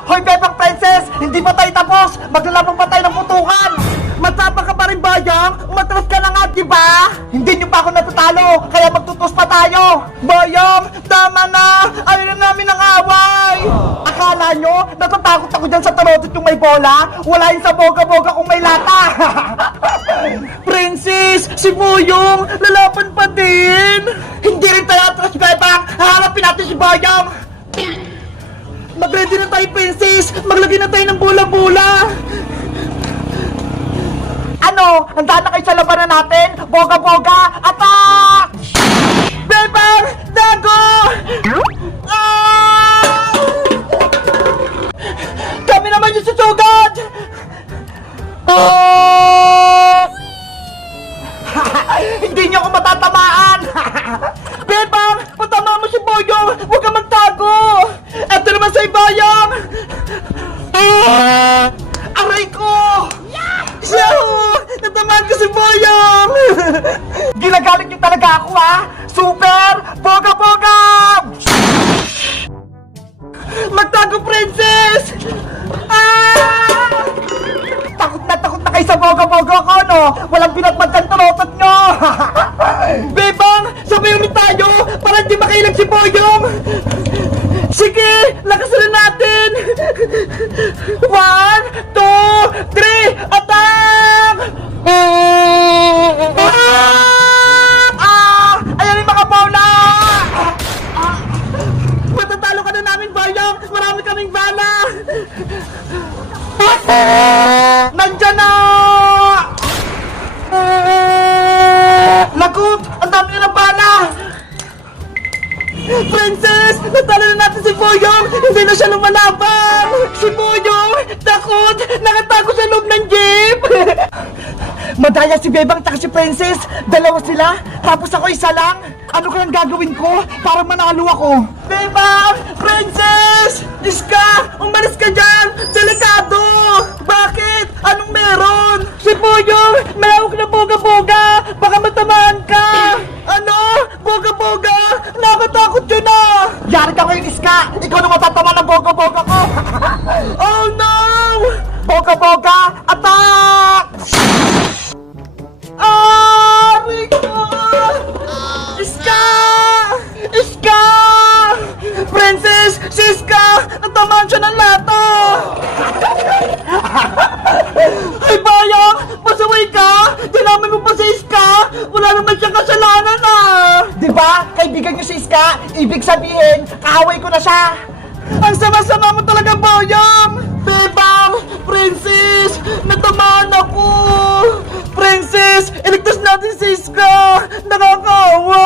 Hoy, Bebang Princess! Hindi pa tayo tapos! Maglalaban pa tayo ng putukan! Matapang ka pa rin, Bayang! Umatras ka na nga, diba? Hindi nyo pa ako natatalo, kaya magtutos pa tayo! Bayang! Tama na! Ayaw na namin ang away! Akala nyo, natatakot ako dyan sa tarotot yung may bola? Wala yung sa boga-boga kung may lata! Princess! Si Boyong! Lalaban pa din! Hindi rin tayo atras, Bebang! Haharapin natin si Bayang! Mag-ready na tayo, Princess! Maglagay na tayo ng bola-bola! Ano? Handa na kayo sa labanan natin? Boga-boga! Attack! Bebang! Dago! Ah! Kami naman yung susugad! Oh! Hindi niyo ako matatamaan! Bebang! Patama mo si Boyong! Huwag ka magtago! Eto naman sa Bayang! Aray ko! Yahoo! Natamaan ko si Boyong! Ginagalit niyo talaga ako, ha? Super! Boga-boga! Magtago, Princess! Ah! Takot na kayo sa boga-boga ko, no? Walang pinagmagkan turotot nyo! Bebang! Sabay ulit tayo! Para di makailag si Boyong! Sige! Lakasan na natin! 1, 2, 3! Attack! Ayan yung mga bola! Matatalo ka na namin, Bayang! Marami kaming bala! Nandyan na! Lagot! Ang dami nyo ng bala! Princess! Natalo na natin si Boyong! Hindi na siya lumalaban! Si Boyong! Takot! Nakatago sa loob ng jeep! Madaya si Bebang at si Princess! Dalawa sila! Tapos ako isa lang! Ano kayang gagawin ko para manalo ako? Bebang! Princess! Iska! Umalis ka dyan! Delikado! Bakit? Anong meron? Si Boyong! Malawak na boga-boga! Baka matamaan ka! Ano? Boga-boga! Nakatakot yun ah! Yari ka ngayon, Iska! Ikaw na matatama ng boga-boga ko! Oh no! Boga-boga! Attack! Rico! Iska! Iska! Princess! Si Iska! Natamaan siya ng lata! Ay, Bayang! Pasaway ka! Dinamin mo pa si Iska! Wala naman siyang kasalanan ah! Diba? Kaibigan niyo si Iska? Ibig sabihin, kaaway ko na siya! Ang sama-sama mo talaga, Bayang! Bebang! Princess! Natamaan ako! Princess! Iligtas natin si Iska! Nakakaawa!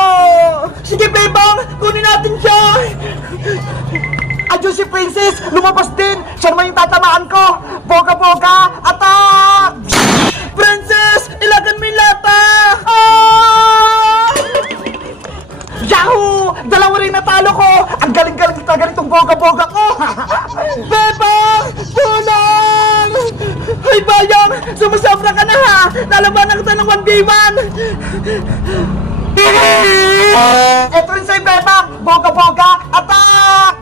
Sige, Bebang! Kunin natin siya! Adiyo si Princess! Lumabas din! Siya naman yung tatamaan ko! Boga-boga! Attack! Princess! Ilagan mo yung lata! Ah! Yahoo! Dalawa rin natalo ko! Ang galing-galing talaga nitong boga-boga ko! Bebang! Tulong! Ay, Bayang! Sumasabra ka na ha! Lalabanan kita ng 1v1! Ito rin sa'yo, Bebang! Boga-boga! Attack!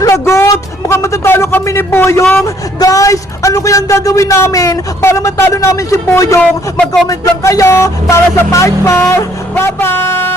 Lagot! Mukhang matatalo kami ni Boyong! Guys, ano kayang gagawin namin para matalo namin si Boyong? Mag-comment lang kayo para sa Fight 4! Bye-bye!